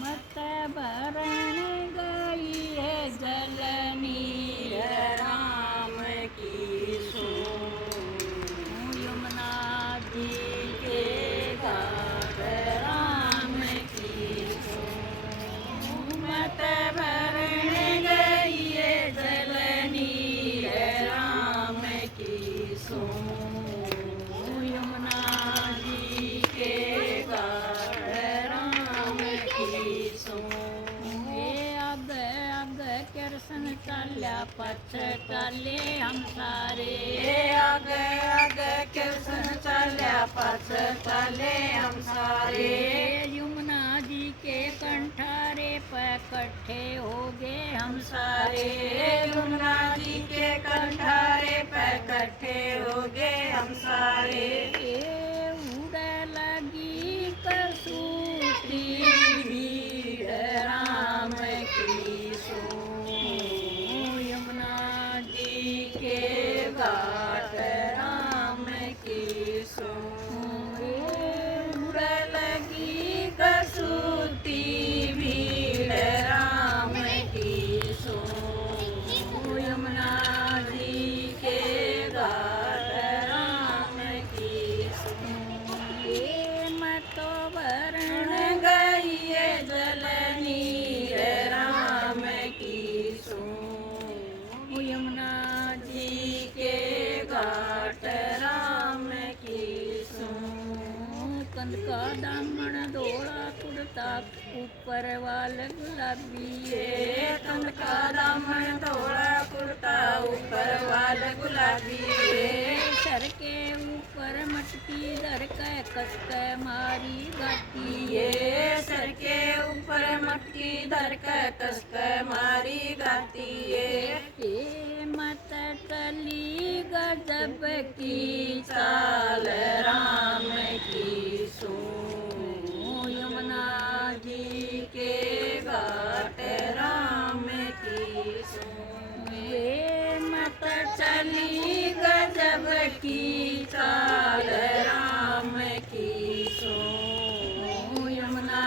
मत भरण गई है जलनी राम की सो, यमुना जी के घाट राम की सो। मत भरण गई है जलनी राम की सो, यमुना जी के घाट राम की सो। ये अग अग कृष्ण चाल्या पछ चाले हम सारे, अग अग कृष्ण चाल्या पछ चाले हम सारे। यमुना जी के कंठारे पे इकट्ठे हो गए हम सारे, यमुना जी के कंठारे पे इकट्ठे हो गए हम सारे। उड़ लगी कसूती भीड़ राम की सो, यमुना जी के घाट राम की सो। उड़ लगी कसूती भीड़ राम की सो, यमुना जी के घाट राम की सो। मतो भरण गई है जलनी राम की सो, यमुना जी के घाट राम की सो। कंद का दामन धोला कुर्ता ऊपर वाल गुलाबी कंद का दामन धोला कुर्ता ऊपर वाल गुलाबी। सर के ऊपर मटकी धर के कस के मारी गाती सर के ऊपर मटकी धर के कस के मारी गाती मत चली गजब की चाल राम की सो, यमुना जी के घाट राम की सो। मत चली गजब की चाल राम की सो, यमुना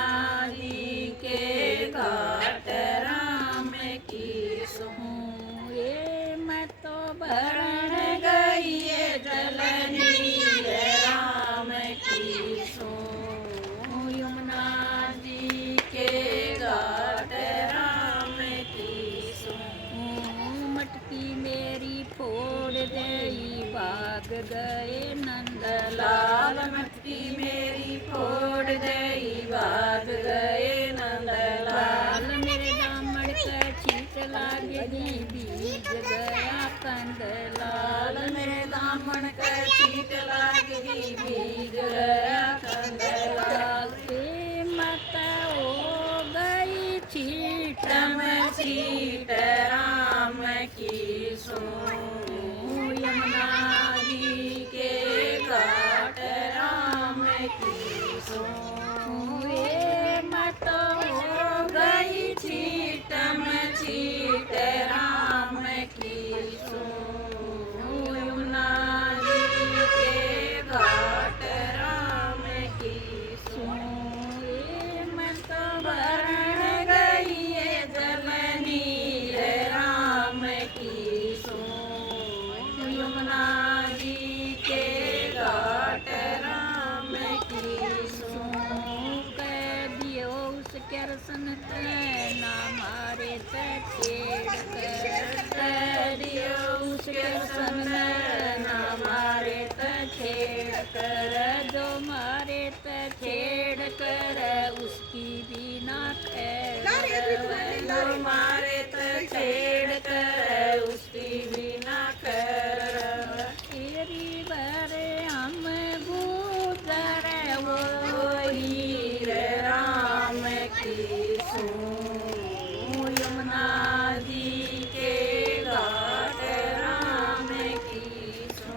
जी के घाट राम की सो। मतो भरण गई है जलनी राम की सो, यमुना जी के घाट राम की सो। मटकी मेरी फोड़ गई भाग गए नंदलाल, लाल मटकी मेरी फोड़ गई भाग गए नंदलाल। मेरे दामन का छीट लागेगी बीज गया कंदलाल, लाल मेरे दामन का छीट लागेगी भीग गया कंदलाल। मत हो गई छीटम छीट राम की सो, यमुना जी के घाट राम की सो। मत हो गई छीटम छीट राम की सो, यमुना जी के घाट राम की सो। मत भरण गई है जलनी राम की सो, यमुना जी के घाट राम की सो। कह दियो उस कृष्ण ना मारे छेड़ कर दियो उस कृष्ण ना मारे छेड़ कर, जो मारे छेड़ कर उसकी भी ना खैर, जो मारे छेड़ कर उसकी भी ना कर। तेरी भरे हम गुजर वो हीर राम की सो, यमुना जी के घाट राम की सो।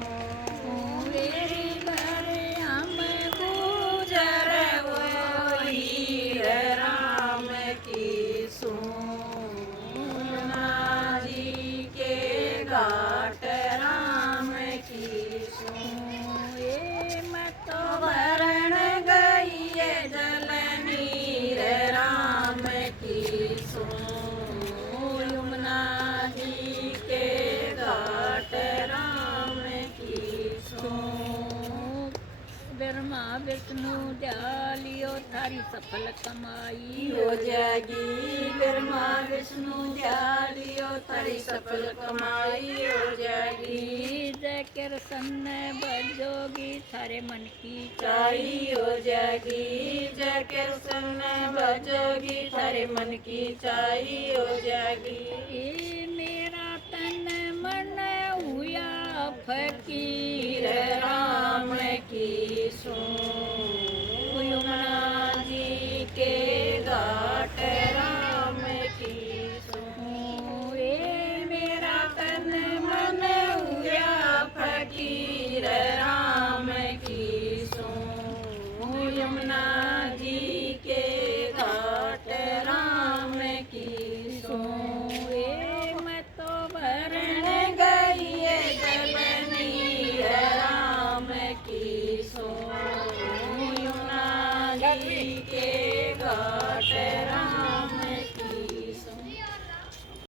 तेरी भरे हम गुजर वो हीर राम की सो, यमुना जी ब्रह्मा विष्णु ध्यालियो थारी सफल कमाई हो जाएगी ब्रह्मा विष्णु ध्यालियो तारी सफल कमाई हो जाएगी जय कृष्ण बजोगी थारे मन की चाई हो जाएगी जय कृष्ण बजोगी तारे मन की चाई हो जाएगी ये मेरा तन मन हुआ फकीर राम की सो यमुना जी के घाट राम की सो ये मेरा तन मन हुआ फकीर राम की सो यमुना जी के घाट राम की सो मैं तो भरण भरण गई है जबनी राम की सो यमुना जी के घाट राम